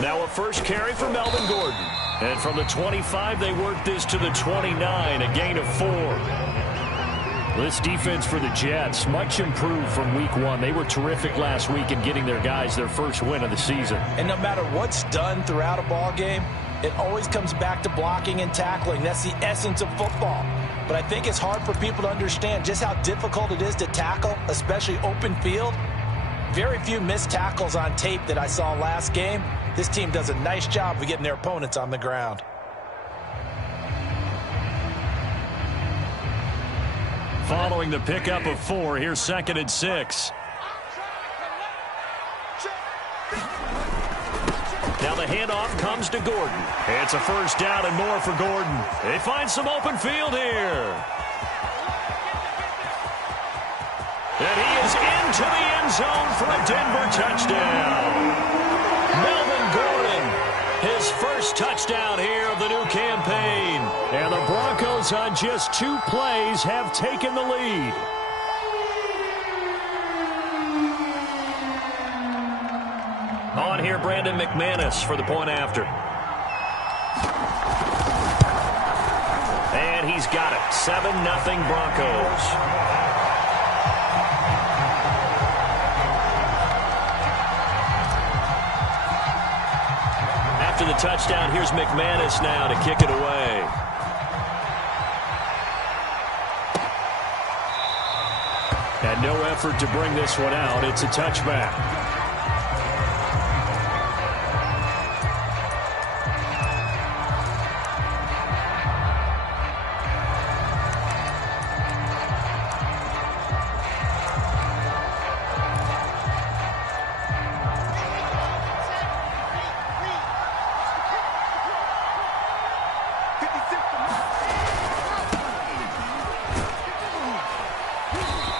Now a first carry for Melvin Gordon. And from the 25, they work this to the 29, a gain of 4. This defense for the Jets, much improved from week 1. They were terrific last week in getting their guys their first win of the season. And no matter what's done throughout a ball game, it always comes back to blocking and tackling. That's the essence of football. But I think it's hard for people to understand just how difficult it is to tackle, especially open field. Very few missed tackles on tape that I saw last game. This team does a nice job of getting their opponents on the ground. Following the pickup of 4, here's 2nd and 6. Now the handoff comes to Gordon. It's a first down and more for Gordon. They find some open field here. And he is into the end zone for a Denver touchdown. Melvin Gordon, his first touchdown here of the new campaign. And the Broncos on just 2 plays have taken the lead. On here, Brandon McManus for the point after. And he's got it. 7-0 Broncos. After the touchdown, here's McManus now to kick it away. And no effort to bring this one out. It's a touchback.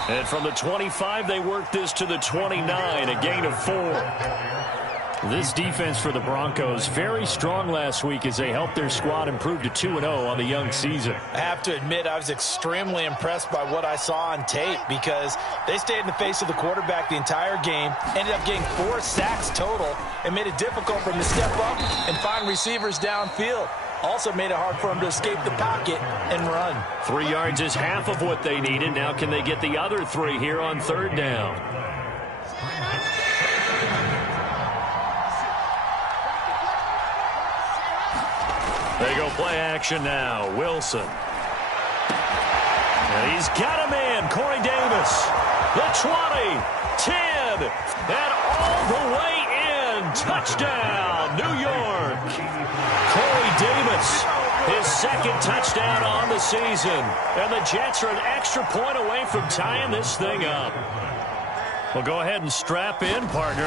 And from the 25, they work this to the 29, a gain of 4. This defense for the Broncos, very strong last week as they helped their squad improve to 2-0 on the young season. I have to admit, I was extremely impressed by what I saw on tape because they stayed in the face of the quarterback the entire game, ended up getting 4 sacks total, and made it difficult for him to step up and find receivers downfield. Also made it hard for him to escape the pocket and run. 3 yards is half of what they needed. Now can they get the other 3 here on 3rd down? They go play action now. Wilson. And he's got a man. Corey Davis. The 20. 10. And all the way in. Touchdown, New York. Corey Davis, his 2nd touchdown on the season. And the Jets are an extra point away from tying this thing up. Well, go ahead and strap in, partner.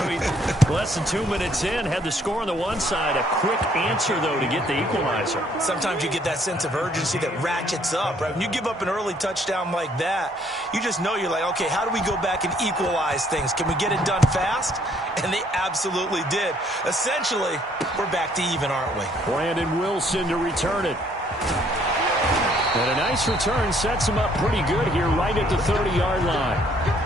Less than 2 minutes in, had the score on the one side. A quick answer, though, to get the equalizer. Sometimes you get that sense of urgency that ratchets up, right? When you give up an early touchdown like that, you just know you're like, okay, how do we go back and equalize things? Can we get it done fast? And they absolutely did. Essentially, we're back to even, aren't we? Brandon Wilson to return it. And a nice return sets him up pretty good here right at the 30-yard line.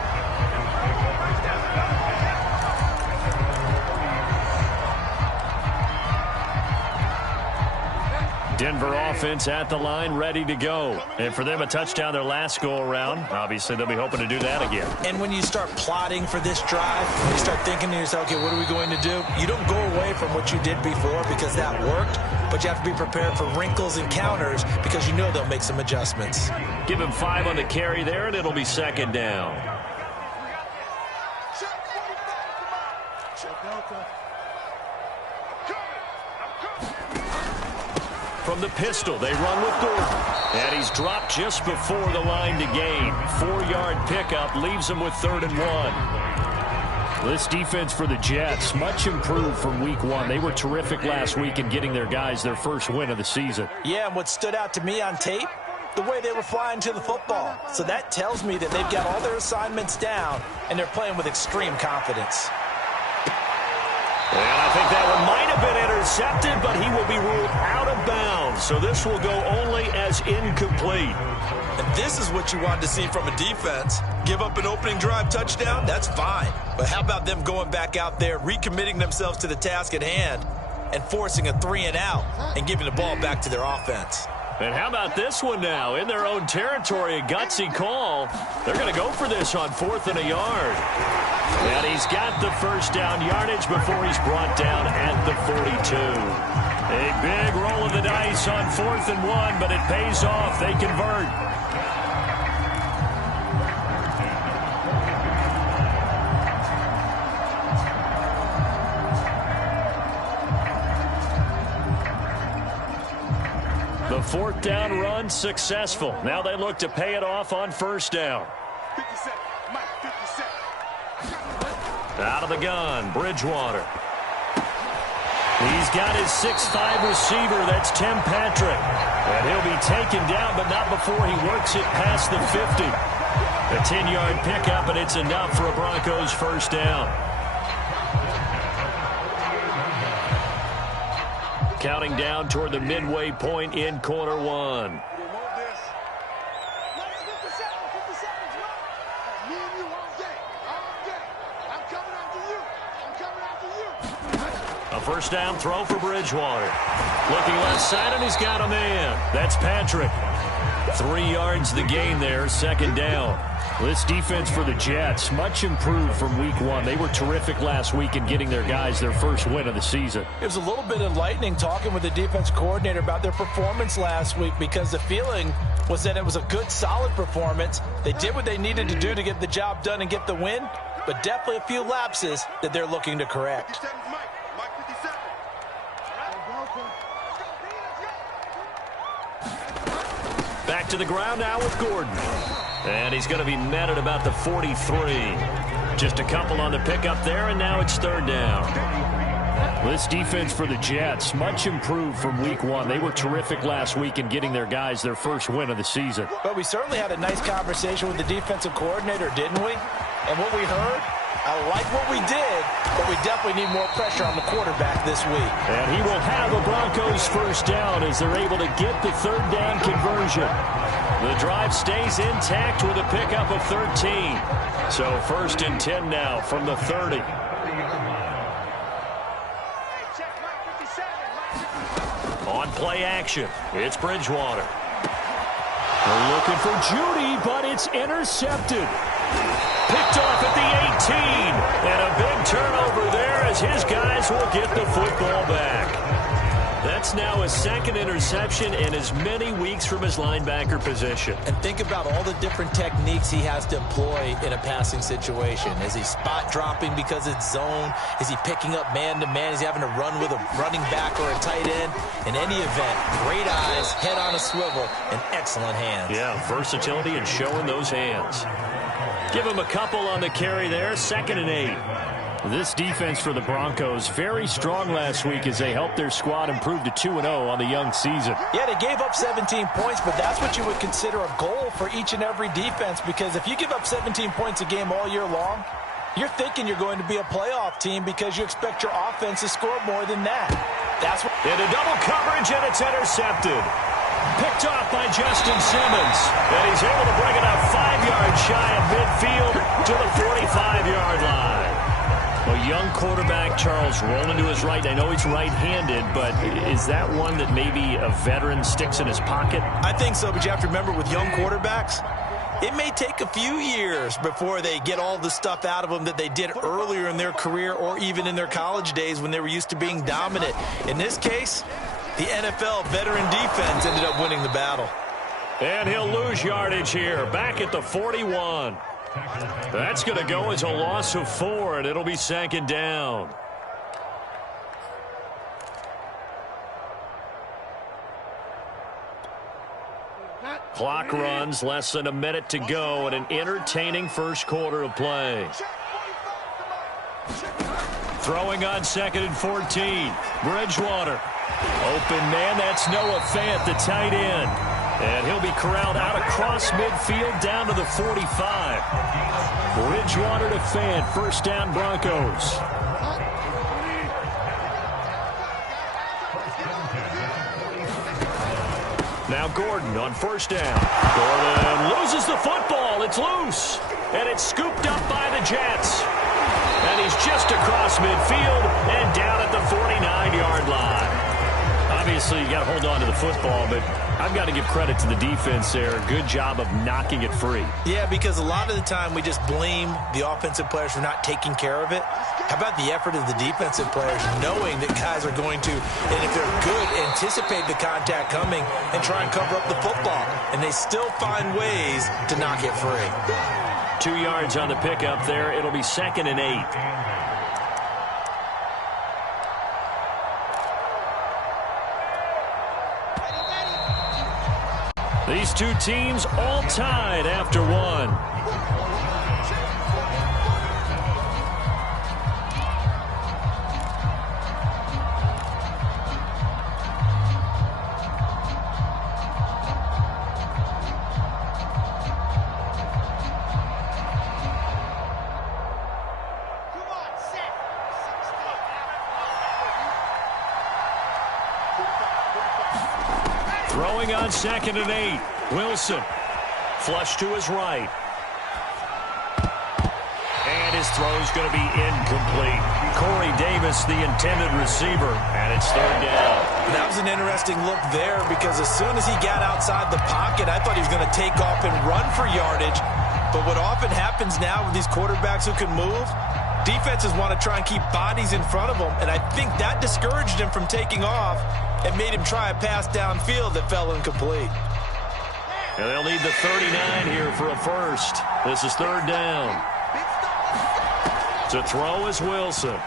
Denver offense at the line, ready to go. And for them, a touchdown their last go-around. Obviously, they'll be hoping to do that again. And when you start plotting for this drive, you start thinking to yourself, okay, what are we going to do? You don't go away from what you did before because that worked, but you have to be prepared for wrinkles and counters because you know they'll make some adjustments. Give him 5 on the carry there, and it'll be 2nd down. From the pistol, they run with Gordon. And he's dropped just before the line to gain. 4-yard pickup leaves him with 3rd and 1. This defense for the Jets, much improved from week 1. They were terrific last week in getting their guys their first win of the season. Yeah, and what stood out to me on tape, the way they were flying to the football. So that tells me that they've got all their assignments down, and they're playing with extreme confidence. And I think that one might have been intercepted, but he will be ruled out of bounds. down, so this will go only as incomplete. And this is what you wanted to see from a defense. Give up an opening drive touchdown, that's fine. But how about them going back out there, recommitting themselves to the task at hand, and forcing a 3-and-out and giving the ball back to their offense. And how about this one now? In their own territory, a gutsy call. They're going to go for this on 4th and a yard. And he's got the first down yardage before he's brought down at the 42. A big roll of the dice on 4th and 1, but it pays off. They convert. The 4th down run successful. Now they look to pay it off on 1st down. 57, Mike, 57. Out of the gun, Bridgewater. He's got his 6'5 receiver. That's Tim Patrick. And he'll be taken down, but not before he works it past the 50. A 10-yard pickup, and it's enough for a Broncos first down. Counting down toward the midway point in quarter one. A first down throw for Bridgewater. Looking left side, and he's got a man. That's Patrick. 3 yards the gain there, 2nd down. This defense for the Jets, much improved from week 1. They were terrific last week in getting their guys their first win of the season. It was a little bit enlightening talking with the defense coordinator about their performance last week, because the feeling was that it was a good, solid performance. They did what they needed to do to get the job done and get the win, but definitely a few lapses that they're looking to correct. Back to the ground now with Gordon. And he's going to be met at about the 43. Just a couple on the pickup there, and now it's 3rd down. This defense for the Jets, much improved from week 1. They were terrific last week in getting their guys their first win of the season. But we certainly had a nice conversation with the defensive coordinator, didn't we? And what we heard, I like what we did, but we definitely need more pressure on the quarterback this week. And he will have a Broncos first down as they're able to get the 3rd down conversion. The drive stays intact with a pickup of 13. So 1st and 10 now from the 30. On play action, it's Bridgewater. They're looking for Judy, but it's intercepted. Picked off at the 18. And a big turnover there as his guys will get the football back. That's now a 2nd interception in as many weeks from his linebacker position. And think about all the different techniques he has to employ in a passing situation. Is he spot dropping because it's zone? Is he picking up man-to-man? Is he having to run with a running back or a tight end? In any event, great eyes, head on a swivel, and excellent hands. Yeah, versatility and showing those hands. Give him a couple on the carry there, 2nd and 8. This defense for the Broncos, very strong last week as they helped their squad improve to 2-0 on the young season. Yeah, they gave up 17 points, but that's what you would consider a goal for each and every defense, because if you give up 17 points a game all year long, you're thinking you're going to be a playoff team because you expect your offense to score more than that. That's what. Into double coverage, and it's intercepted. Picked off by Justin Simmons, and he's able to bring it up 5 yards shy of midfield to the 45-yard line. A young quarterback, Charles, rolling to his right. I know he's right-handed, but is that one that maybe a veteran sticks in his pocket? I think so, but you have to remember with young quarterbacks, it may take a few years before they get all the stuff out of them that they did earlier in their career or even in their college days when they were used to being dominant. In this case, the NFL veteran defense ended up winning the battle. And he'll lose yardage here, back at the 41. That's going to go as a loss of 4, and it'll be 2nd down. Clock runs, less than a minute to go, and an entertaining first quarter of play. Throwing on 2nd and 14. Bridgewater. Open man, that's Noah Fant, the tight end. And he'll be corralled out across midfield down to the 45. Bridgewater to Fant, first down Broncos. Now Gordon on first down. Gordon loses the football. It's loose. And it's scooped up by the Jets. And he's just across midfield and down at the 49-yard line. Obviously, you got to hold on to the football, but I've got to give credit to the defense there. Good job of knocking it free. Yeah, because a lot of the time we just blame the offensive players for not taking care of it. How about the effort of the defensive players knowing that guys are going to, and if they're good, anticipate the contact coming and try and cover up the football. And they still find ways to knock it free. 2 yards on the pickup there. It'll be 2nd and 8. These two teams all tied after one. Throwing on 2nd and 8. Wilson. Flush to his right. And his throw's going to be incomplete. Corey Davis, the intended receiver, and it's 3rd down. That was an interesting look there because as soon as he got outside the pocket, I thought he was going to take off and run for yardage. But what often happens now with these quarterbacks who can move, defenses want to try and keep bodies in front of them, and I think that discouraged him from taking off and made him try a pass downfield that fell incomplete. And they'll need the 39 here for a first. This is 3rd down. To throw is Wilson.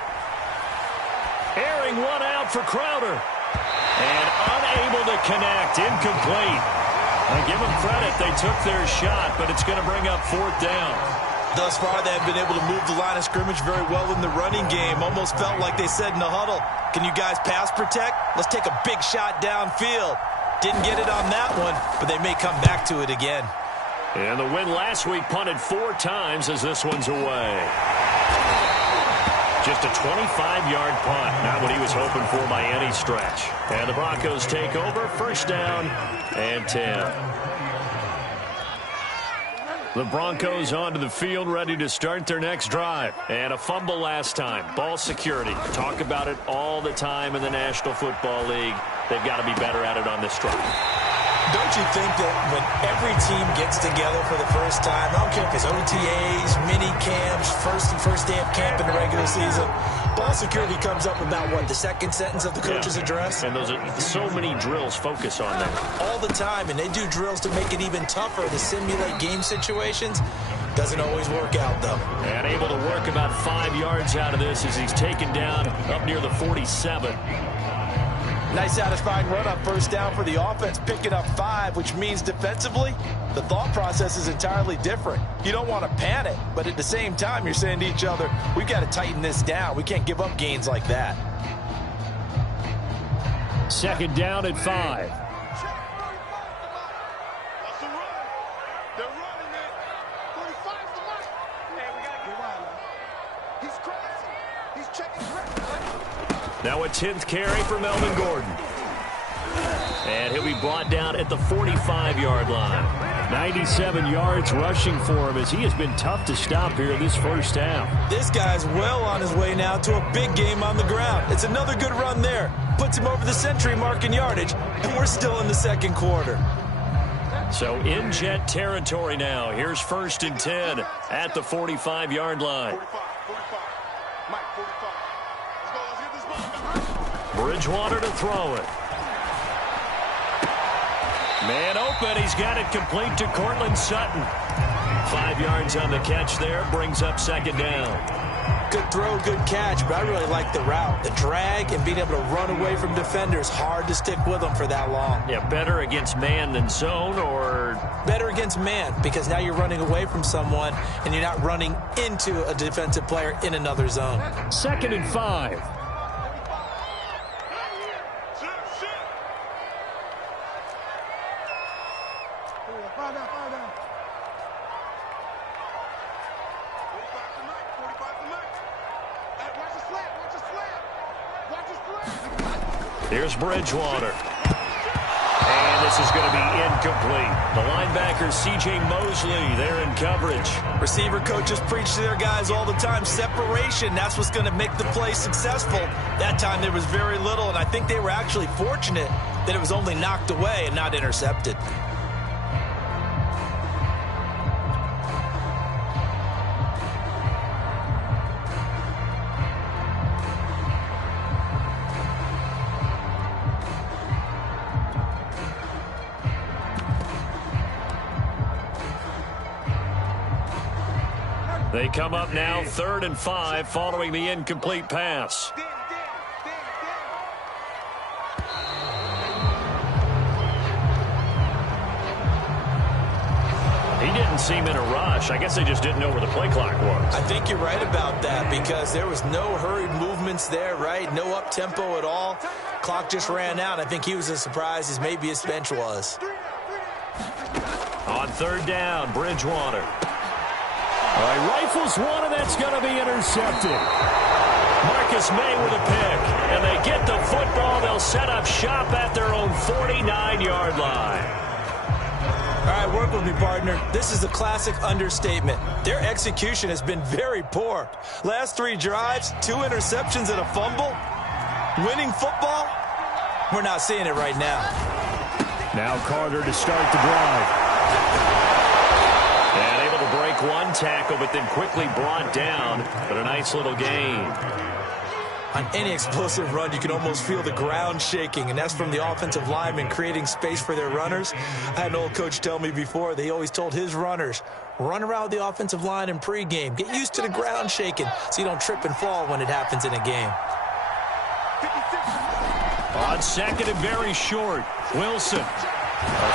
Airing one out for Crowder. And unable to connect. Incomplete. I give them credit. They took their shot, but it's going to bring up 4th down. Thus far, they have been able to move the line of scrimmage very well in the running game. Almost felt like they said in the huddle, can you guys pass protect? Let's take a big shot downfield. Didn't get it on that one, but they may come back to it again. And the win last week punted 4 times as this one's away. Just a 25-yard punt. Not what he was hoping for by any stretch. And the Broncos take over. 1st down and 10. The Broncos onto the field, ready to start their next drive. And a fumble last time. Ball security. Talk about it all the time in the National Football League. They've got to be better at it on this drive. Don't you think that when every team gets together for the first time, I don't care if it's OTAs, mini camps, first day of camp in the regular season, ball security comes up about, what, the second sentence of the coach's address? And those are so many drills focus on that. All the time, and they do drills to make it even tougher to simulate game situations. Doesn't always work out, though. And able to work about 5 yards out of this as he's taken down up near the 47. Nice satisfying run on 1st down for the offense, picking up 5, which means defensively, the thought process is entirely different. You don't want to panic, but at the same time, you're saying to each other, we've got to tighten this down. We can't give up gains like that. 2nd down at 5. Now a 10th carry for Melvin Gordon. And he'll be brought down at the 45-yard line. 97 yards rushing for him as he has been tough to stop here this 1st half. This guy's well on his way now to a big game on the ground. It's another good run there. Puts him over the century mark in yardage, and we're still in the 2nd quarter. So in Jet territory now. Here's 1st and 10 at the 45-yard line. Bridgewater to throw it. Man open. He's got it complete to Cortland Sutton. 5 yards on the catch there. Brings up 2nd down. Good throw, good catch, but I really like the route. The drag and being able to run away from defenders. Hard to stick with them for that long. Yeah, better against man than zone, or? Better against man, because now you're running away from someone and you're not running into a defensive player in another zone. 2nd and 5. Here's Bridgewater. And And this is going to be incomplete. The linebacker, C.J. Mosley, there in coverage. Receiver coaches preach to their guys all the time. Separation, that's what's going to make the play successful. That time there was very little, and I think they were actually fortunate that it was only knocked away and not intercepted. They come up now 3rd and 5 following the incomplete pass. He didn't seem in a rush. I guess they just didn't know where the play clock was. I think you're right about that because there was no hurried movements there, right? No up-tempo at all. Clock just ran out. I think he was as surprised as maybe his bench was. On 3rd down, Bridgewater. All right, rifles one, and that's going to be intercepted. Marcus May with a pick, and they get the football. They'll set up shop at their own 49-yard line. All right, work with me, partner. This is a classic understatement. Their execution has been very poor. Last 3 drives, 2 interceptions and a fumble. Winning football? We're not seeing it right now. Now Carter to start the drive. And able to break one tackle, but then quickly brought down. But a nice little gain. On any explosive run, you can almost feel the ground shaking, and that's from the offensive linemen creating space for their runners. I had an old coach tell me before, they always told his runners, run around the offensive line in pregame. Get used to the ground shaking so you don't trip and fall when it happens in a game. On 2nd and very short, Wilson. A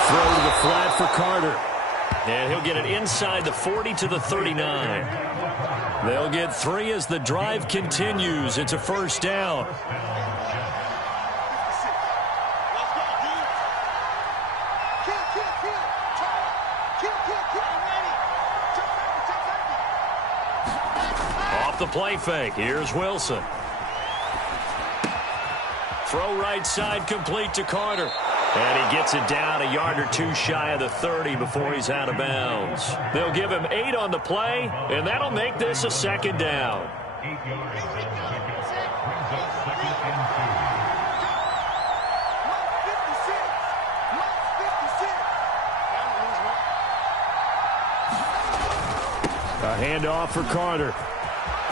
throw to the flat for Carter. And he'll get it inside the 40 to the 39. They'll get 3 as the drive continues. It's a 1st down. Off the play fake. Here's Wilson. Throw right side complete to Carter. And he gets it down a yard or 2 shy of the 30 before he's out of bounds. They'll give him 8 on the play, and that'll make this a 2nd down. A handoff for Carter.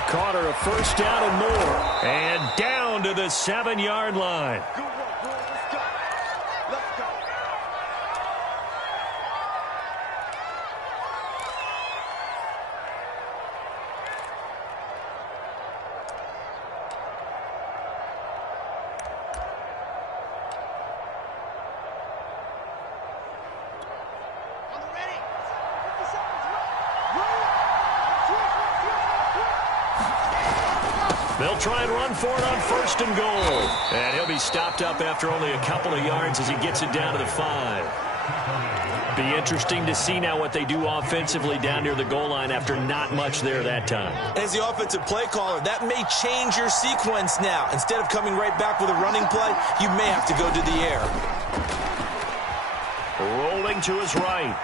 Carter, a 1st down and more. And down to the 7-yard line. They'll try and run for it on 1st and goal. And he'll be stopped up after only a couple of yards as he gets it down to the 5. Be interesting to see now what they do offensively down near the goal line after not much there that time. As the offensive play caller, that may change your sequence now. Instead of coming right back with a running play, you may have to go to the air. Rolling to his right.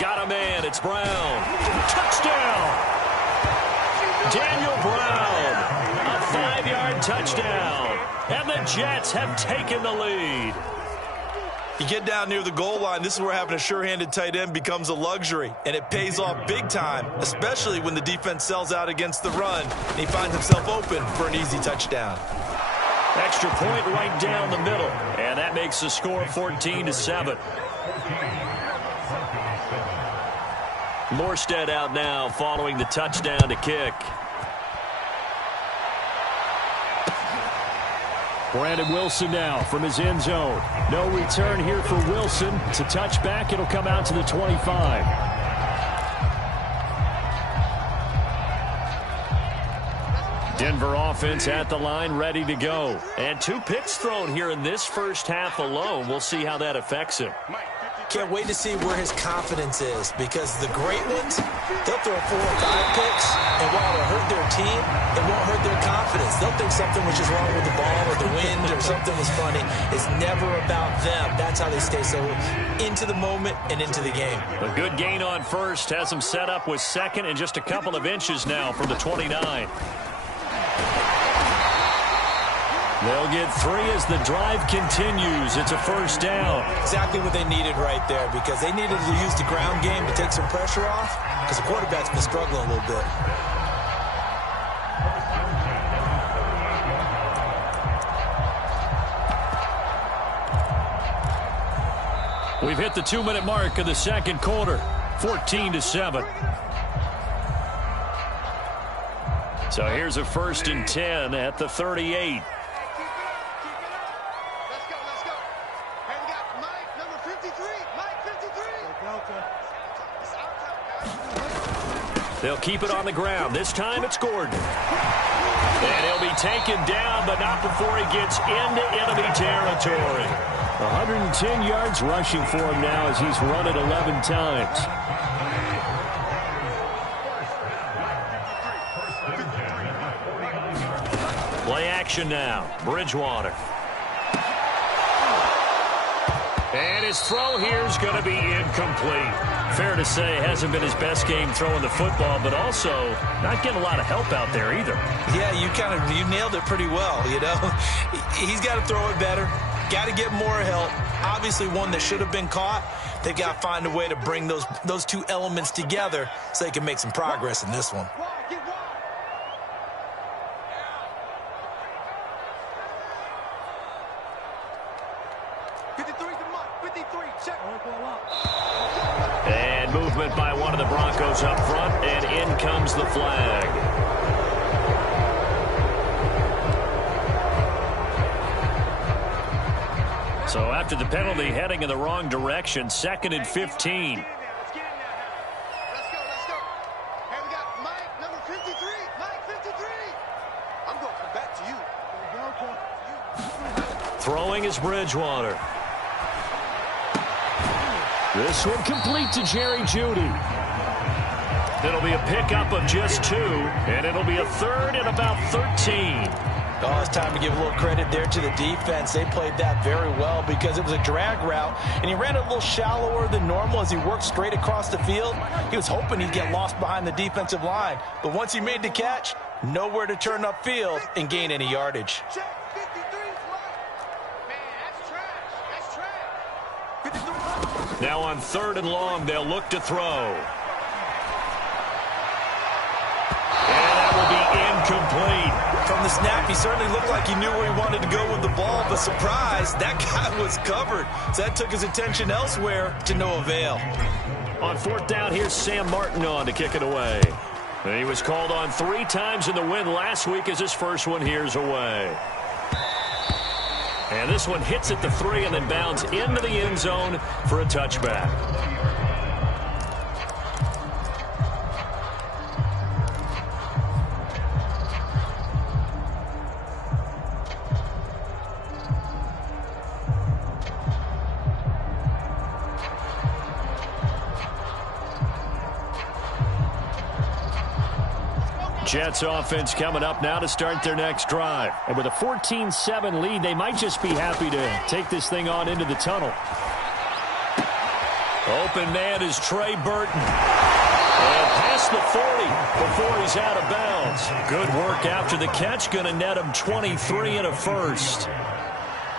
Got a man. It's Brown. Touchdown! Daniel Brown. A 5-yard touchdown. And the Jets have taken the lead. You get down near the goal line, this is where having a sure-handed tight end becomes a luxury, and it pays off big time, especially when the defense sells out against the run, and he finds himself open for an easy touchdown. Extra point right down the middle, and that makes the score 14-7. Morstead out now following the touchdown to kick. Brandon Wilson now from his end zone. No return here for Wilson. It's a touchback. It'll come out to the 25. Denver offense at the line, ready to go. And 2 picks thrown here in this first half alone. We'll see how that affects him. Can't wait to see where his confidence is, because the great ones, they'll throw 4 or 5 picks, and while it'll hurt their team, it won't hurt their confidence. They'll think something was just wrong with the ball or the wind or something was funny. It's never about them. That's how they stay so into the moment and into the game. A good gain on first has them set up with second and just a couple of inches now from the 29. They'll get 3 as the drive continues. It's a first down. Exactly what they needed right there, because they needed to use the ground game to take some pressure off, because the quarterback's been struggling a little bit. We've hit the 2-minute mark of the second quarter, 14-7. So here's a 1st and 10 at the 38. They'll keep it on the ground. This time it's Gordon. And he'll be taken down, but not before he gets into enemy territory. 110 yards rushing for him now as he's run it 11 times. Play action now. Bridgewater. And his throw here is going to be incomplete. Fair to say, hasn't been his best game throwing the football, but also not getting a lot of help out there either. Yeah, you nailed it pretty well, you know. He's got to throw it better. Got to get more help. Obviously, one that should have been caught. They've got to find a way to bring those two elements together so they can make some progress in this one. And movement by one of the Broncos up front, and in comes the flag. So after the penalty, heading in the wrong direction, 2nd and 15. Throwing is Bridgewater. This one complete to Jerry Jeudy. It'll be a pickup of just 2, and it'll be a 3rd and about 13. Oh, it's time to give a little credit there to the defense. They played that very well because it was a drag route, and he ran it a little shallower than normal as he worked straight across the field. He was hoping he'd get lost behind the defensive line, but once he made the catch, nowhere to turn upfield and gain any yardage. Now on 3rd and long, they'll look to throw. And that will be incomplete. From the snap, he certainly looked like he knew where he wanted to go with the ball, but surprise, that guy was covered. So that took his attention elsewhere to no avail. On 4th down, here's Sam Martin on to kick it away. And he was called on 3 times in the win last week as his first one here's away. And this one hits at the 3 and then bounds into the end zone for a touchback. Jets offense coming up now to start their next drive. And with a 14-7 lead, they might just be happy to take this thing on into the tunnel. Open man is Trey Burton. And past the 40 before he's out of bounds. Good work after the catch. Going to net him 23 and a first.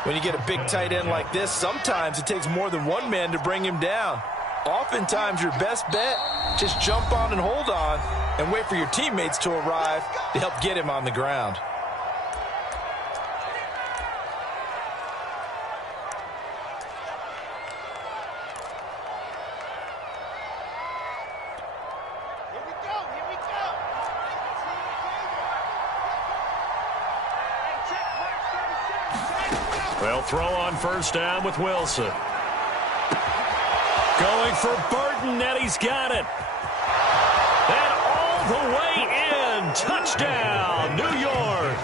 When you get a big tight end like this, sometimes it takes more than one man to bring him down. Oftentimes, your best bet, just jump on and hold on and wait for your teammates to arrive to help get him on the ground. Here we go. Well, throw on 1st down with Wilson. Going for Burton, and he's got it. And all the way in. Touchdown, New York.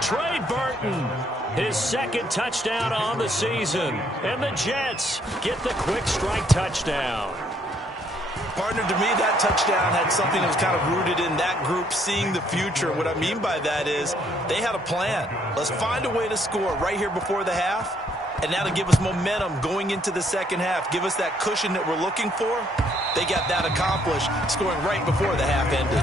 Trey Burton, his 2nd touchdown on the season. And the Jets get the quick strike touchdown. Partner, to me, that touchdown had something that was kind of rooted in that group seeing the future. What I mean by that is they had a plan. Let's find a way to score right here before the half, and that'll give us momentum going into the second half, give us that cushion that we're looking for. They got that accomplished, scoring right before the half ended.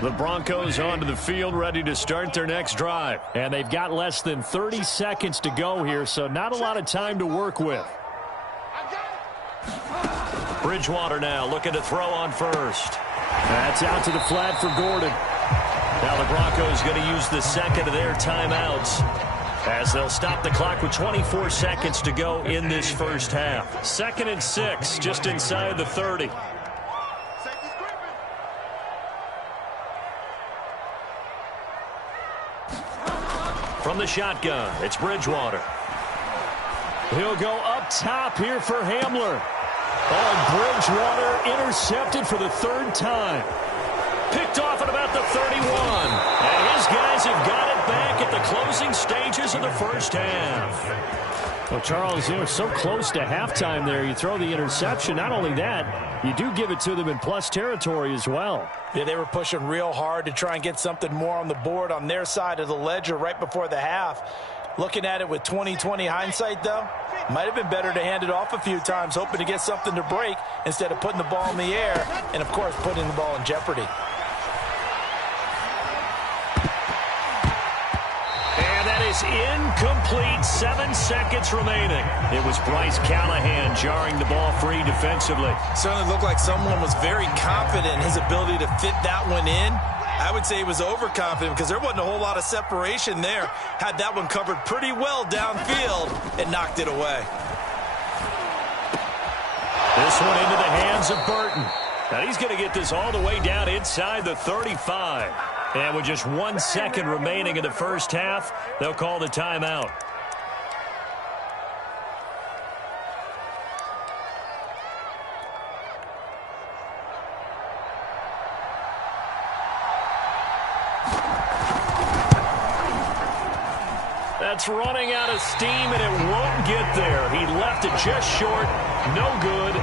The Broncos onto the field, ready to start their next drive. And they've got less than 30 seconds to go here, so not a lot of time to work with. Bridgewater now looking to throw on first. That's out to the flat for Gordon. Now the Broncos going to use the second of their timeouts as they'll stop the clock with 24 seconds to go in this first half. 2nd and 6, just inside the 30. From the shotgun, it's Bridgewater. He'll go up top here for Hamler. Oh, Bridgewater intercepted for the 3rd time. Picked off at about the 31. And his guys have got it back at the closing stages of the first half. Well, Charles, so close to halftime there. You throw the interception. Not only that, you do give it to them in plus territory as well. Yeah, they were pushing real hard to try and get something more on the board on their side of the ledger right before the half. Looking at it with 20/20 hindsight, though, might have been better to hand it off a few times, hoping to get something to break instead of putting the ball in the air and, of course, putting the ball in jeopardy. Is incomplete. 7 seconds remaining. It was Bryce Callahan jarring the ball free defensively. Certainly looked like someone was very confident in his ability to fit that one in. I would say he was overconfident because there wasn't a whole lot of separation there. Had that one covered pretty well downfield and knocked it away. This one into the hands of Burton. Now he's going to get this all the way down inside the 35. And with just 1 second remaining in the first half, they'll call the timeout. That's running out of steam, and it won't get there. He left it just short. No good.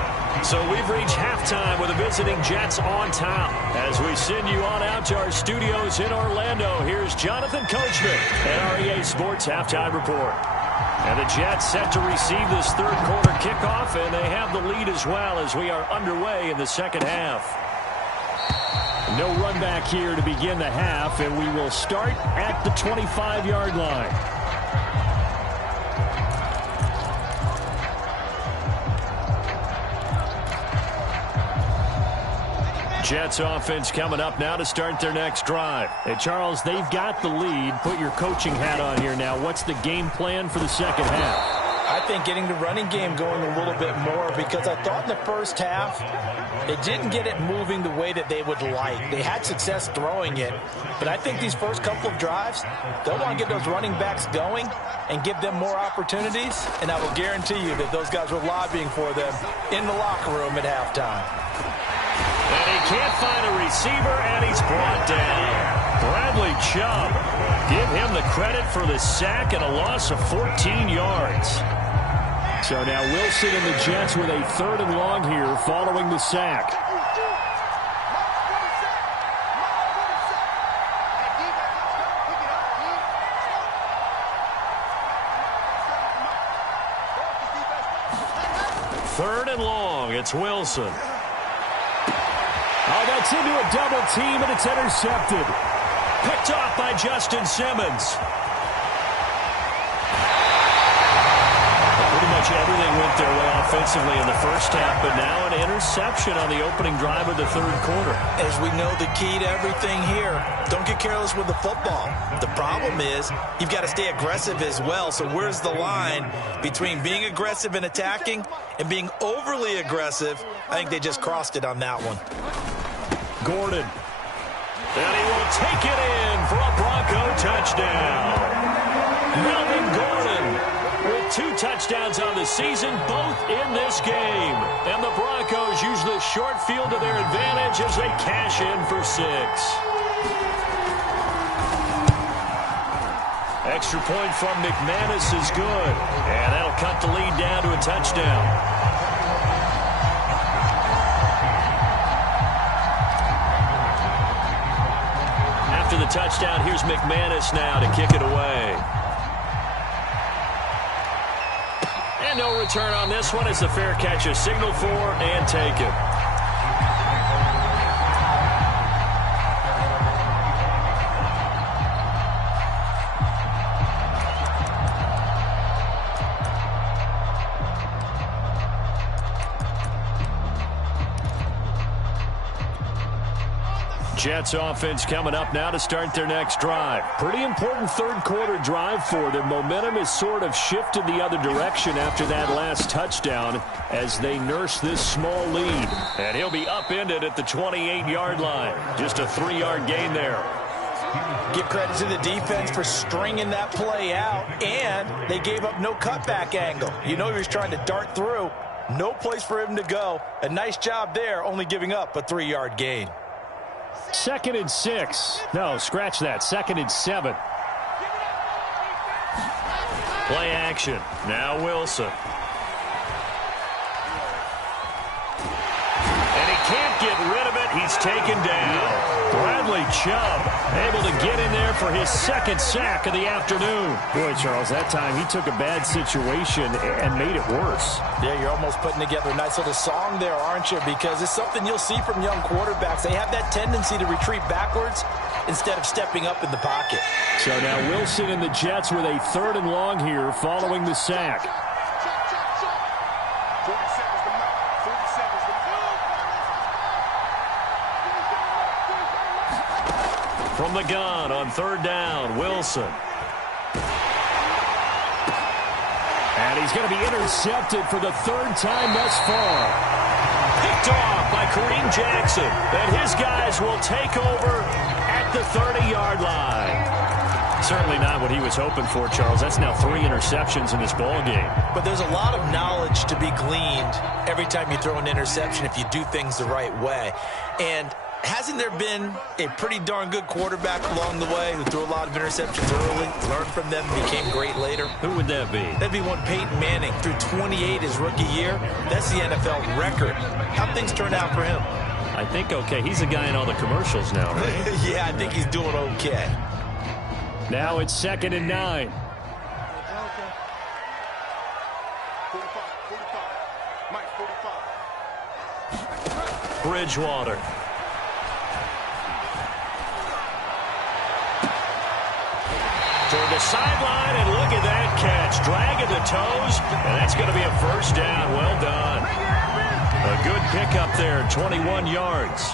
So we've reached halftime with the visiting Jets on top. As we send you on out to our studios in Orlando, here's Jonathan Coachman at REA Sports Halftime Report. And the Jets set to receive this third quarter kickoff, and they have the lead as well as we are underway in the second half. No run back here to begin the half, and we will start at the 25-yard line. Jets offense coming up now to start their next drive. Hey, Charles, they've got the lead. Put your coaching hat on here now. What's the game plan for the second half? I think getting the running game going a little bit more, because I thought in the first half it didn't get it moving the way that they would like. They had success throwing it, but I think these first couple of drives, they'll want to get those running backs going and give them more opportunities, and I will guarantee you that those guys were lobbying for them in the locker room at halftime. And he can't find a receiver, and he's brought down. Bradley Chubb, give him the credit for the sack and a loss of 14 yards. So now Wilson and the Jets with a 3rd and long here following the sack. Third and long, it's Wilson. Oh, that's into a double team, and it's intercepted. Picked off by Justin Simmons. Pretty much everything went their way offensively in the first half, but now an interception on the opening drive of the third quarter. As we know, the key to everything here, don't get careless with the football. The problem is you've got to stay aggressive as well. So where's the line between being aggressive and attacking and being overly aggressive? I think they just crossed it on that one. Gordon. And he will take it in for a Bronco touchdown. Melvin Gordon with 2 touchdowns on the season, both in this game. And the Broncos use the short field to their advantage as they cash in for 6. Extra point from McManus is good. And that'll cut the lead down to a touchdown. After the touchdown, here's McManus now to kick it away. And no return on this one. It's a fair catch, a signal for, and taken. Jets offense coming up now to start their next drive. Pretty important third quarter drive for them. Momentum is sort of shifted the other direction after that last touchdown as they nurse this small lead. And he'll be upended at the 28-yard line. Just a 3-yard gain there. Give credit to the defense for stringing that play out, and they gave up no cutback angle. You know he was trying to dart through. No place for him to go. A nice job there, only giving up a 3-yard gain. 2nd and 6. No, scratch that. 2nd and 7. Play action. Now Wilson. And he can't get rid of it. He's taken down. Bradley Chubb able to get in there for his 2nd sack of the afternoon. Boy, Charles, that time he took a bad situation and made it worse. Yeah, you're almost putting together a nice little song there, aren't you? Because it's something you'll see from young quarterbacks. They have that tendency to retreat backwards instead of stepping up in the pocket. So now Wilson and the Jets with a 3rd and long here following the sack. From the gun on 3rd down, Wilson. And he's going to be intercepted for the 3rd time thus far. Picked off by Kareem Jackson. And his guys will take over at the 30-yard line. Certainly not what he was hoping for, Charles. That's now 3 interceptions in this ball game. But there's a lot of knowledge to be gleaned every time you throw an interception if you do things the right way. And hasn't there been a pretty darn good quarterback along the way who threw a lot of interceptions early, learned from them, became great later? Who would that be? That'd be one Peyton Manning. Threw 28 his rookie year. That's the NFL record. How'd things turn out for him? I think okay. He's a guy in all the commercials now, right? Yeah, I think he's doing okay. Now it's 2nd and 9. Bridgewater. Toward the sideline, and look at that catch. Dragging the toes, and that's going to be a 1st down. Well done. A good pickup there, 21 yards.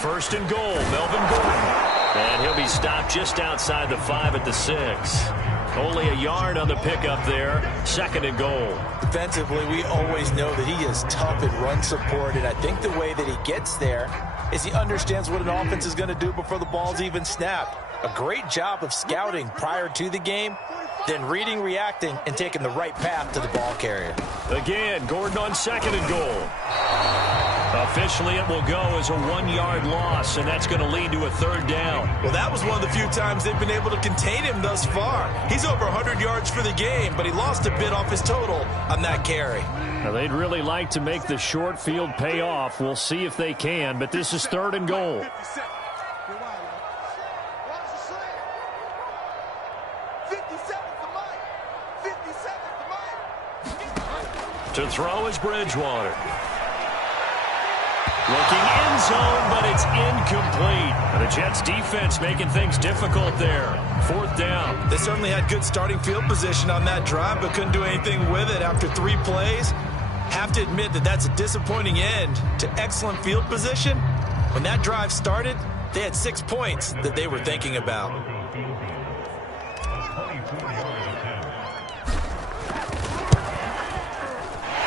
First and goal, Melvin Gordon. And he'll be stopped just outside the 5 at the 6. Only a yard on the pickup there. 2nd and goal. Defensively, we always know that he is tough in run support, and I think the way that he gets there is he understands what an offense is going to do before the ball's even snapped. A great job of scouting prior to the game, then reading, reacting, and taking the right path to the ball carrier. Again, Gordon on 2nd and goal. Officially, it will go as a 1-yard loss, and that's going to lead to a 3rd down. Well, that was one of the few times they've been able to contain him thus far. He's over 100 yards for the game, but he lost a bit off his total on that carry. Now, they'd really like to make the short field pay off. We'll see if they can, but this is 3rd and goal. To throw is Bridgewater. Looking end zone, but it's incomplete. And the Jets defense making things difficult there. 4th down. They certainly had good starting field position on that drive, but couldn't do anything with it after 3 plays. Have to admit that that's a disappointing end to excellent field position. When that drive started, they had 6 points that they were thinking about.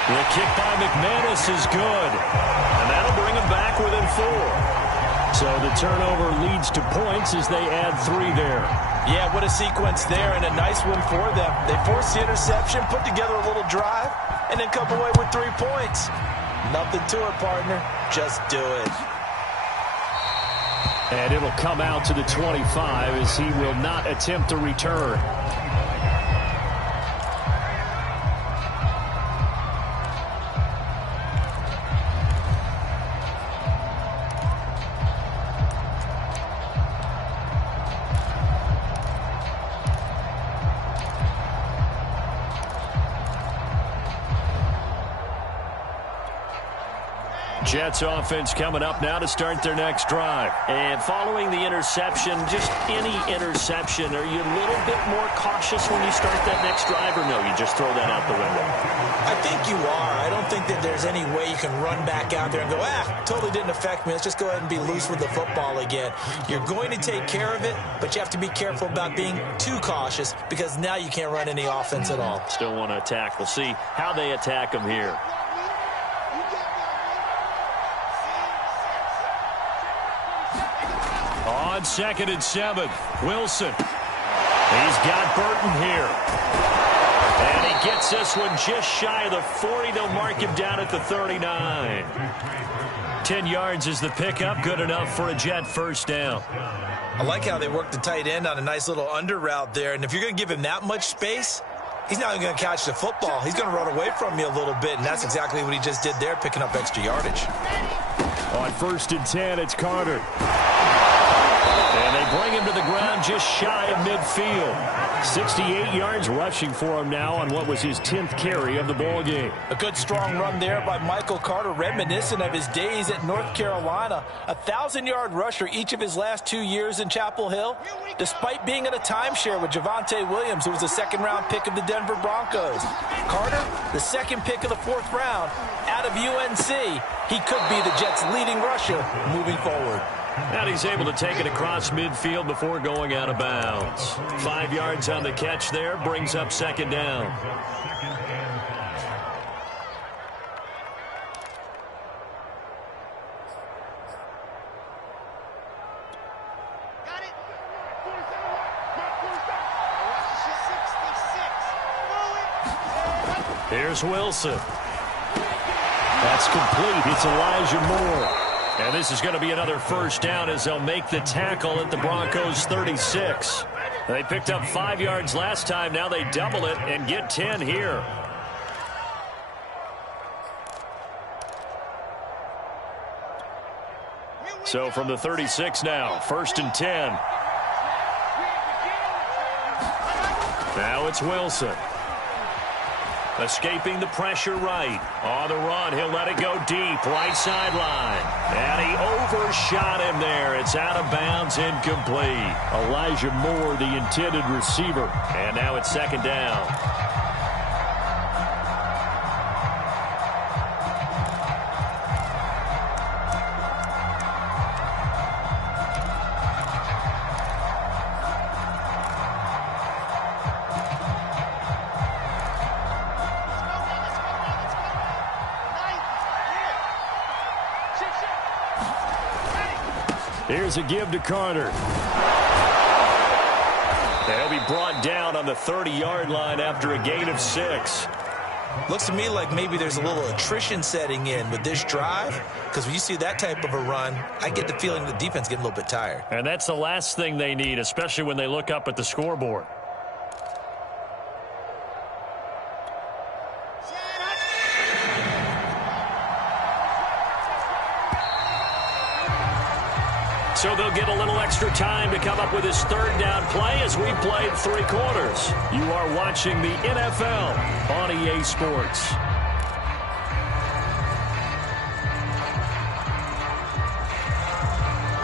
The kick by McManus is good. And that'll bring them back within 4. So the turnover leads to points as they add 3 there. Yeah, what a sequence there, and a nice one for them. They forced the interception, put together a little drive, and then come away with 3 points. Nothing to it, partner. Just do it. And it'll come out to the 25 as he will not attempt to return. Jets offense coming up now to start their next drive. And following the interception, just any interception, are you a little bit more cautious when you start that next drive, or no, you just throw that out the window? I think you are. I don't think that there's any way you can run back out there and go, totally didn't affect me. Let's just go ahead and be loose with the football again. You're going to take care of it, but you have to be careful about being too cautious because now you can't run any offense at all. Still want to attack. We'll see how they attack them here. On 2nd and 7, Wilson. He's got Burton here. And he gets this one just shy of the 40. They'll mark him down at the 39. 10 yards is the pickup. Good enough for a Jet first down. I like how they work the tight end on a nice little under route there. And if you're going to give him that much space, he's not even going to catch the football. He's going to run away from you a little bit, and that's exactly what he just did there, picking up extra yardage. On 1st and 10, it's Carter. And they bring him to the ground just shy of midfield. 68 yards rushing for him now on what was his 10th carry of the ball game. A good strong run there by Michael Carter, reminiscent of his days at North Carolina. A 1,000-yard rusher each of his last 2 years in Chapel Hill, despite being in a timeshare with Javonte Williams, who was a second-round pick of the Denver Broncos. Carter, the second pick of the 4th round out of UNC. He could be the Jets' leading rusher moving forward. And he's able to take it across midfield before going out of bounds. 5 yards on the catch there, brings up 2nd down. Got it. Here's Wilson. That's complete. It's Elijah Moore. And this is going to be another first down as they'll make the tackle at the Broncos 36. They picked up 5 yards last time. Now they double it and get 10 here. So from the 36 now, 1st and 10. Now it's Wilson. Escaping the pressure right. On the run, he'll let it go deep. Right sideline. And he overshot him there. It's out of bounds, incomplete. Elijah Moore, the intended receiver. And now it's 2nd down. Here's a give to Carter. They'll be brought down on the 30-yard line after a gain of 6. Looks to me like maybe there's a little attrition setting in with this drive, because when you see that type of a run, I get the feeling the defense getting a little bit tired. And that's the last thing they need, especially when they look up at the scoreboard. So they'll get a little extra time to come up with his 3rd down play as we played 3 quarters. You are watching the NFL on EA Sports.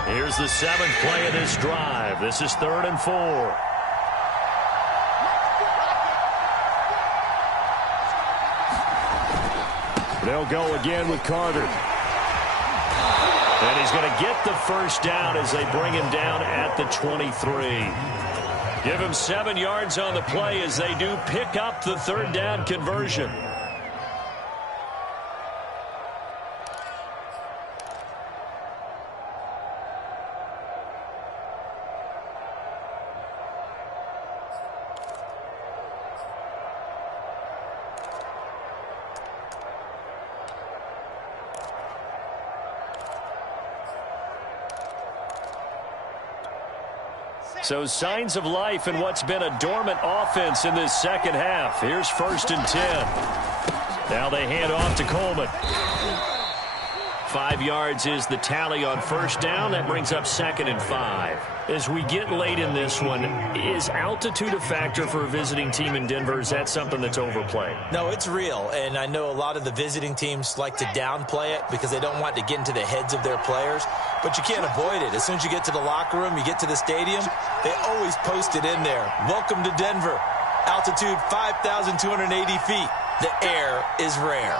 Here's the 7th play of this drive. This is 3rd and 4. They'll go again with Carter. And he's going to get the first down as they bring him down at the 23. Give him 7 yards on the play as they do pick up the 3rd down conversion. So signs of life in what's been a dormant offense in this second half. Here's 1st and 10. Now they hand off to Coleman. 5 yards is the tally on 1st down. That brings up 2nd and 5. As we get late in this one, is altitude a factor for a visiting team in Denver? Is that something that's overplayed? No, it's real, and I know a lot of the visiting teams like to downplay it because they don't want to get into the heads of their players, but you can't avoid it. As soon as you get to the locker room, you get to the stadium, they always post it in there. Welcome to Denver. Altitude 5,280 feet. The air is rare.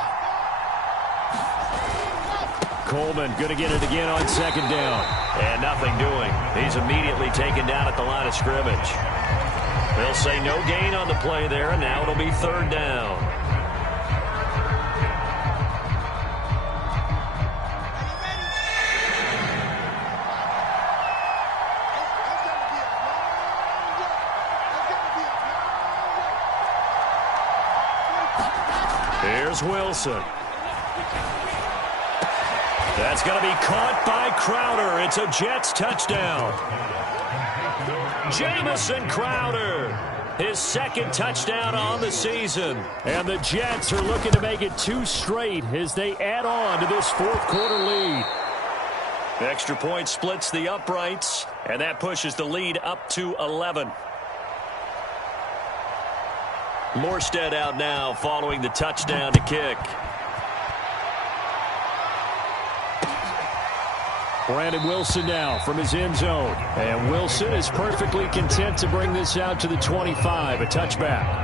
Coleman going to get it again on 2nd down. And nothing doing. He's immediately taken down at the line of scrimmage. They'll say no gain on the play there, and now it'll be 3rd down. Here's Wilson. That's going to be caught by Crowder. It's a Jets touchdown. Jamison Crowder, his 2nd touchdown on the season. And the Jets are looking to make it 2 straight as they add on to this 4th quarter lead. The extra point splits the uprights, and that pushes the lead up to 11. Morstead out now following the touchdown to kick. Brandon Wilson now from his end zone. And Wilson is perfectly content to bring this out to the 25, a touchback.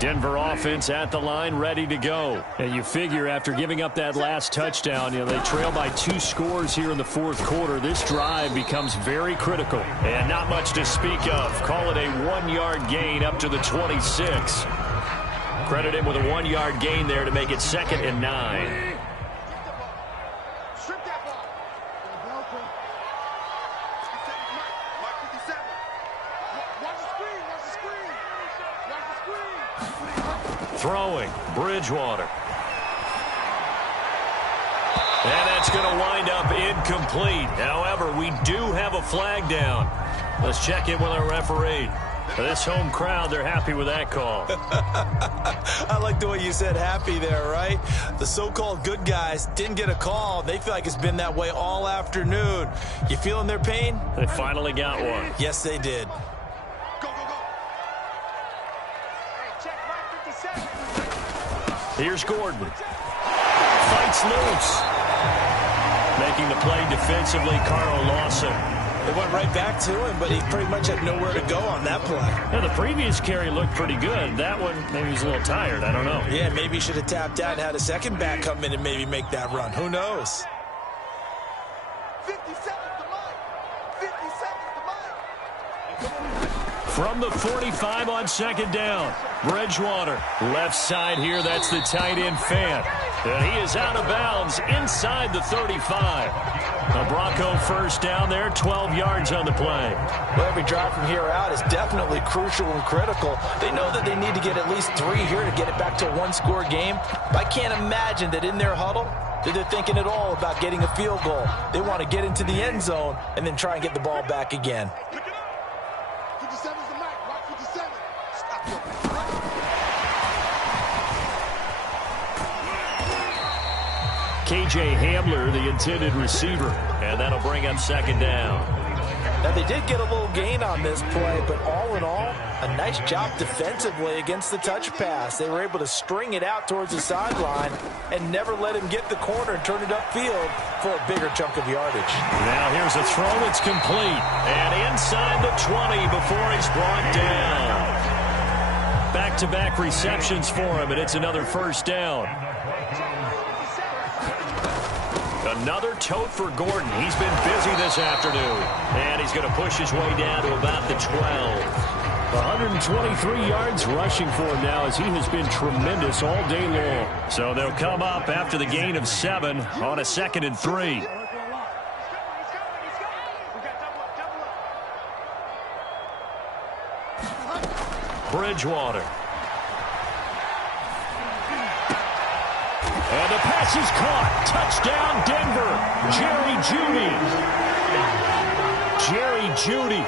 Denver offense at the line, ready to go. And you figure after giving up that last touchdown, they trail by 2 scores here in the 4th quarter. This drive becomes very critical. And not much to speak of. Call it a 1-yard gain up to the 26. Credit him with a 1-yard gain there to make it 2nd and 9. Throwing, Bridgewater. And that's going to wind up incomplete. However, we do have a flag down. Let's check in with our referee. For this home crowd, they're happy with that call. I like the way you said happy there, right? The so-called good guys didn't get a call. They feel like it's been that way all afternoon. You feeling their pain? They finally got one. Yes, they did. Here's Gordon. Fights loose. Making the play defensively, Carl Lawson. They went right back to him, but he pretty much had nowhere to go on that play. Now, the previous carry looked pretty good. That one, maybe he's a little tired. I don't know. Yeah, maybe he should have tapped out and had a second back come in and maybe make that run. Who knows? 50 seconds to Mike. 50 seconds to Mike. From the 45 on 2nd down. Bridgewater, left side here. That's the tight end Fant. And he is out of bounds inside the 35. A Bronco 1st down there, 12 yards on the play. Well, every drive from here out is definitely crucial and critical. They know that they need to get at least 3 here to get it back to a 1-score game. But I can't imagine that in their huddle that they're thinking at all about getting a field goal. They want to get into the end zone and then try and get the ball back again. 57's the mic. Rock 57. Stop your KJ Hamler, the intended receiver. And that'll bring up 2nd down. Now, they did get a little gain on this play, but all in all, a nice job defensively against the touch pass. They were able to string it out towards the sideline and never let him get the corner and turn it upfield for a bigger chunk of yardage. Now here's a throw that's complete. And inside the 20 before he's brought down. Back-to-back receptions for him, and it's another 1st down. Another tote for Gordon. He's been busy this afternoon. And he's going to push his way down to about the 12. 123 yards rushing for him now as he has been tremendous all day long. So they'll come up after the gain of 7 on a 2nd and 3. Bridgewater. And the pass is caught. Touchdown, Denver. Jerry Jeudy.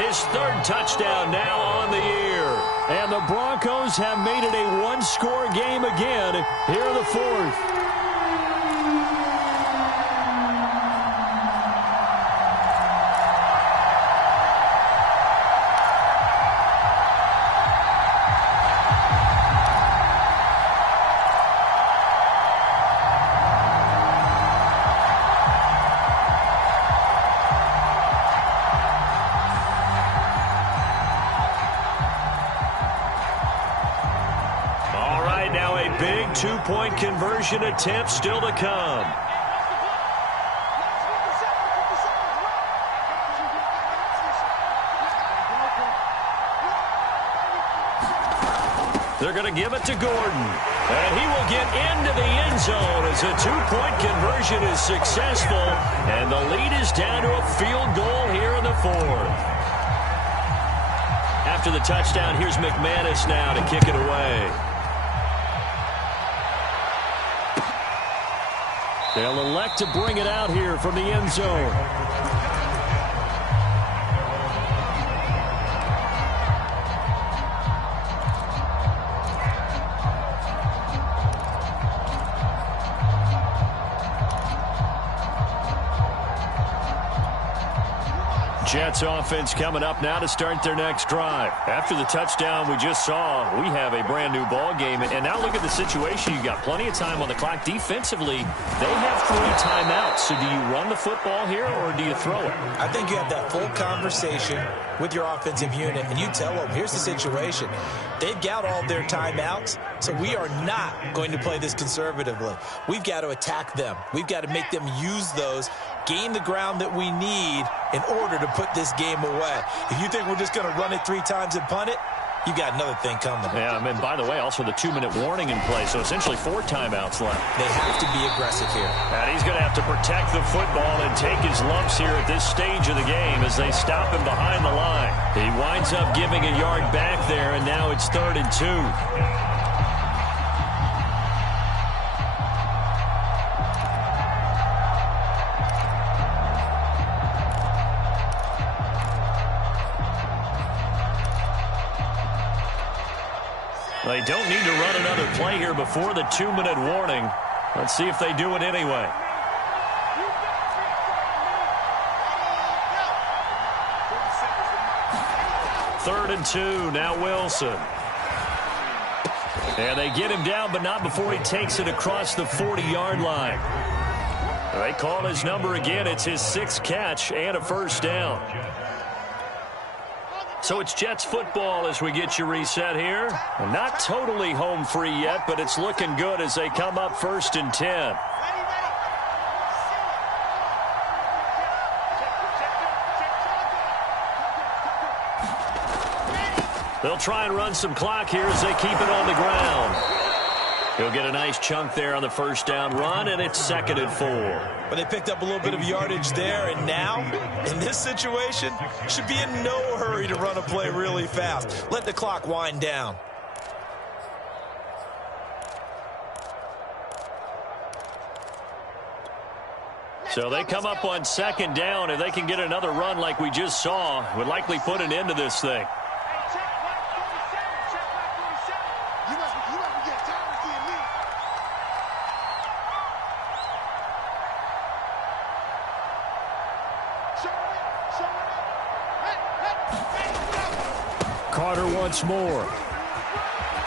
His third touchdown now on the year. And the Broncos have made it a one-score game again here in the fourth. Two-point conversion attempt still to come. They're going to give it to Gordon. And he will get into the end zone as a two-point conversion is successful. And the lead is down to a field goal here in the fourth. After the touchdown, here's McManus now to kick it away. They'll elect to bring it out here from the end zone. Jets offense coming up now to start their next drive. After the touchdown we just saw, we have a brand new ball game. And now look at the situation. You've got plenty of time on the clock. Defensively, they have 3 timeouts. So do you run the football here or do you throw it? I think you have that full conversation with your offensive unit, and you tell them, here's the situation. They've got all their timeouts, so we are not going to play this conservatively. We've got to attack them. We've got to make them use those, gain the ground that we need in order to put this game away. If you think we're just going to run it 3 times and punt it, you got another thing coming. Yeah, and by the way, also the 2-minute warning in play, so essentially 4 timeouts left. They have to be aggressive here. And he's going to have to protect the football and take his lumps here at this stage of the game as they stop him behind the line. He winds up giving a yard back there, and now it's 3rd and 2. They don't need to run another play here before the 2-minute warning. Let's see if they do it anyway. Third and 2, now Wilson. And they get him down, but not before he takes it across the 40-yard line. They call his number again. It's his 6th catch and a first down. So it's Jets football as we get you reset here. Not totally home free yet, but it's looking good as they come up 1st and 10. They'll try and run some clock here as they keep it on the ground. He'll get a nice chunk there on the first down run, and it's 2nd and 4. But they picked up a little bit of yardage there, and now, in this situation, should be in no hurry to run a play really fast. Let the clock wind down. So they come up on 2nd down. If they can get another run like we just saw, would likely put an end to this thing. Carter once more.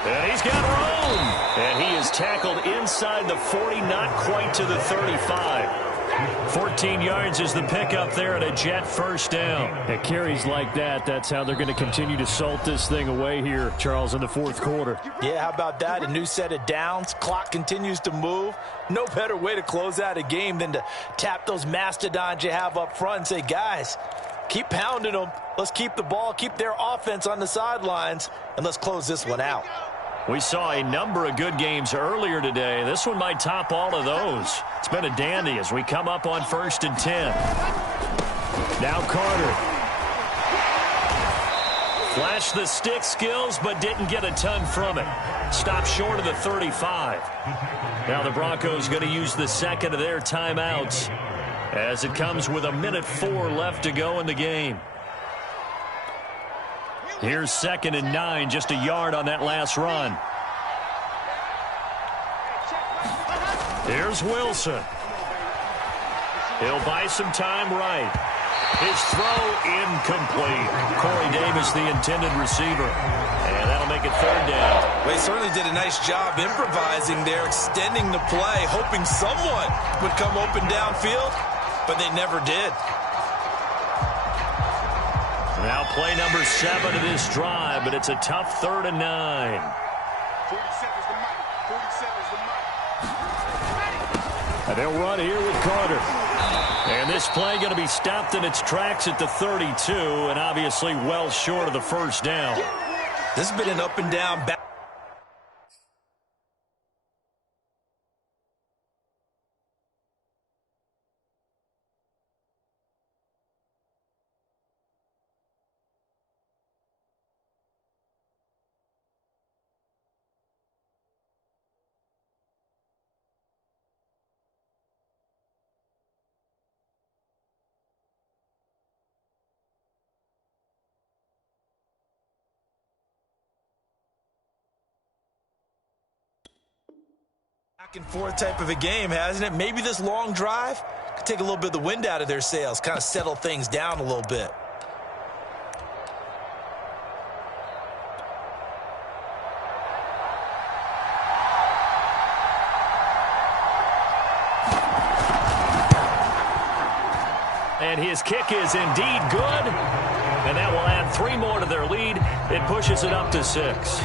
And he's got room. And he is tackled inside the 40, not quite to the 35. 14 yards is the pickup there at a Jet first down. At carries like that, that's how they're going to continue to salt this thing away here, Charles, in the 4th quarter. Yeah, how about that? A new set of downs. Clock continues to move. No better way to close out a game than to tap those mastodons you have up front and say, guys, keep pounding them. Let's keep the ball, keep their offense on the sidelines, and let's close this one out. We saw a number of good games earlier today. This one might top all of those. It's been a dandy as we come up on 1st and 10. Now Carter. Flashed the stick skills, but didn't get a ton from it. Stopped short of the 35. Now the Broncos going to use the second of their timeouts as it comes with 1:04 left to go in the game. Here's 2nd and 9, just a yard on that last run. Here's Wilson. He'll buy some time right. His throw incomplete. Corey Davis, the intended receiver. And that'll make it 3rd down. Well, he certainly did a nice job improvising there, extending the play, hoping someone would come open downfield, but they never did. Now play number 7 of this drive, but it's a tough 3rd and 9. 47's the mic. 47's the mic. And they'll run here with Carter. And this play going to be stopped in its tracks at the 32, and obviously well short of the 1st down. This has been an up and down back. Back and forth type of a game, hasn't it? Maybe this long drive could take a little bit of the wind out of their sails, kind of settle things down a little bit. And his kick is indeed good. And that will add 3 more to their lead. It pushes it up to 6.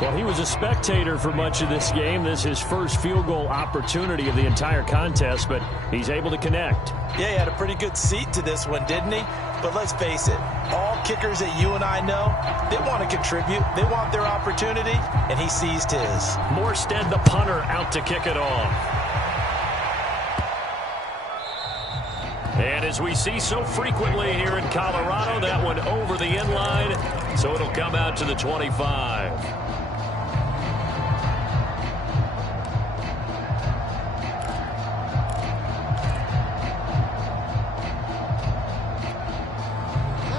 Well, he was a spectator for much of this game. This is his first field goal opportunity of the entire contest, but he's able to connect. Yeah, he had a pretty good seat to this one, didn't he? But let's face it, all kickers that you and I know, they want to contribute. They want their opportunity, and he seized his. Morstead, the punter, out to kick it off. And as we see so frequently here in Colorado, that one over the end line, so it'll come out to the 25.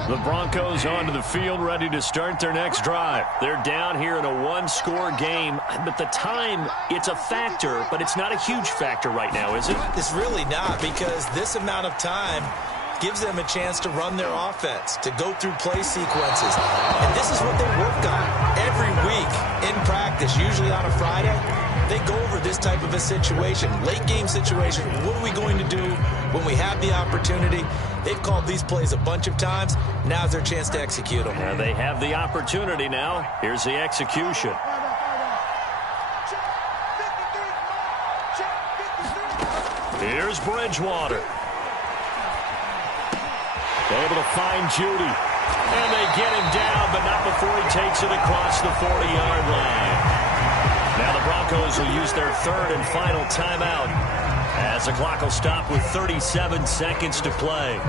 The Broncos onto the field, ready to start their next drive. They're down here in a 1-score game, but the time, it's a factor, but it's not a huge factor right now, is it? It's really not, because this amount of time gives them a chance to run their offense, to go through play sequences. And this is what they work on every week in practice, usually on a Friday. They go over this type of a situation, late game situation. What are we going to do when we have the opportunity? They've called these plays a bunch of times. Now's their chance to execute them. They have the opportunity now. Here's the execution. Here's Bridgewater. Able to find Judy. And they get him down, but not before he takes it across the 40-yard line. Now the Broncos will use their 3rd and final timeout as the clock will stop with 37 seconds to play.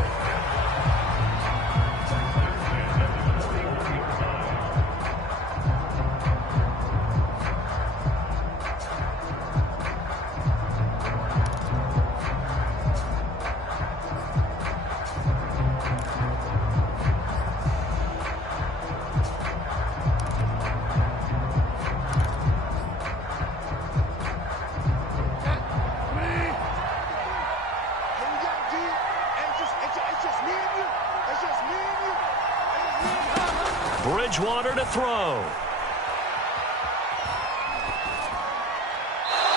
Bridgewater to throw.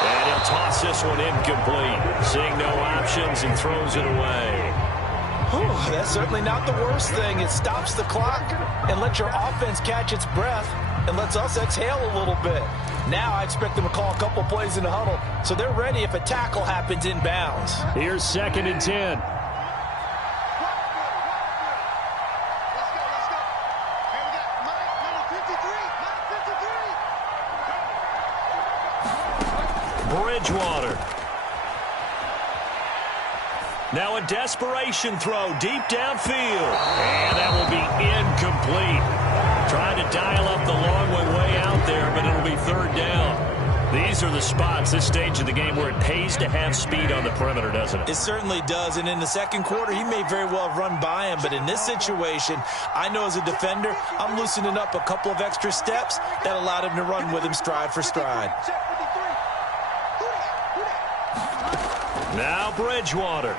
And he'll toss this one incomplete. Seeing no options, he throws it away. Whew, that's certainly not the worst thing. It stops the clock and lets your offense catch its breath and lets us exhale a little bit. Now I expect them to call a couple plays in the huddle so they're ready if a tackle happens inbounds. Here's 2nd and 10. Bridgewater. Now a desperation throw deep downfield. And that will be incomplete. Trying to dial up the long way out there, but it'll be third down. These are the spots, this stage of the game, where it pays to have speed on the perimeter, doesn't it? It certainly does, and in the second quarter, he may very well have run by him, but in this situation, I know as a defender, I'm loosening up a couple of extra steps that allowed him to run with him stride for stride. Now Bridgewater.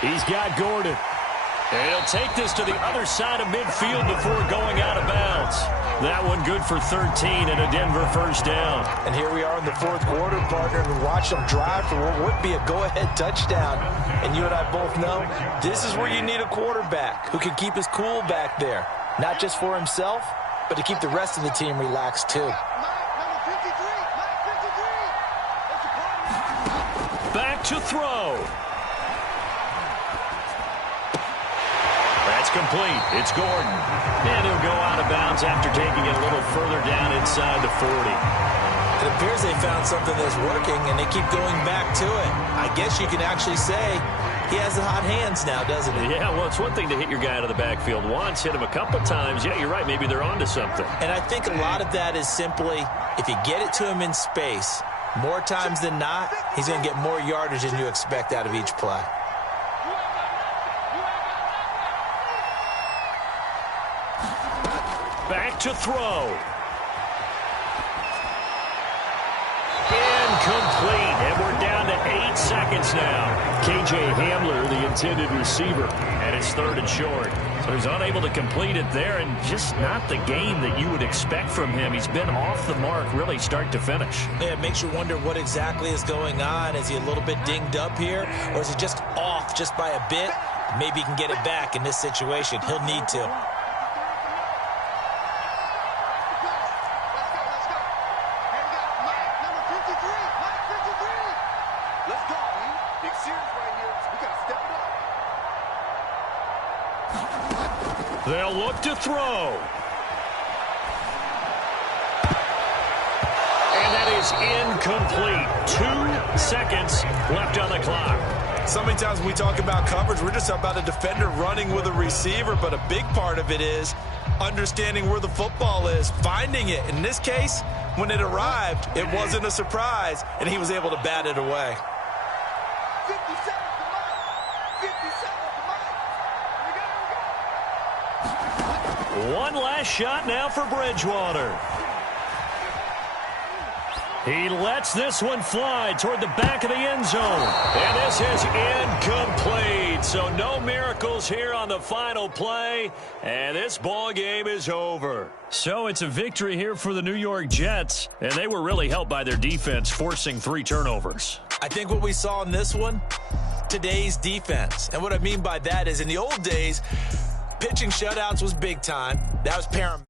He's got Gordon. And he'll take this to the other side of midfield before going out of bounds. That one good for 13 and a Denver first down. And here we are in the fourth quarter, partner, and watch them drive for what would be a go-ahead touchdown. And you and I both know this is where you need a quarterback who can keep his cool back there. Not just for himself, but to keep the rest of the team relaxed too. Back to throw. That's complete. It's Gordon. And he'll go out of bounds after taking it a little further down inside the 40. It appears they found something that's working, and they keep going back to it. I guess you can actually say he has the hot hands now, doesn't he? Yeah, well, it's one thing to hit your guy out of the backfield once, hit him a couple times. Yeah, you're right. Maybe they're onto something. And I think a lot of that is simply if you get it to him in space, more times than not, he's going to get more yardage than you expect out of each play. Back to throw. Incomplete. And we're down to 8 seconds now. K.J. Hamler, the intended receiver, and it's third and short. So he's unable to complete it there, and just not the game that you would expect from him. He's been off the mark really start to finish. Yeah, it makes you wonder what exactly is going on. Is he a little bit dinged up here, or is he just off just by a bit? Maybe he can get it back in this situation. He'll need to. They'll look to throw. And that is incomplete. 2 seconds left on the clock. So many times when we talk about coverage, we're just about a defender running with a receiver, but a big part of it is understanding where the football is, finding it. In this case, when it arrived, it wasn't a surprise, and he was able to bat it away. 50 seconds to Mike. 50 seconds to Mike. One last shot now for Bridgewater. He lets this one fly toward the back of the end zone. And this is incomplete. So no miracles here on the final play. And this ball game is over. So it's a victory here for the New York Jets. And they were really helped by their defense, forcing 3 turnovers. I think what we saw in this one, today's defense. And what I mean by that is in the old days, pitching shutouts was big time. That was paramount.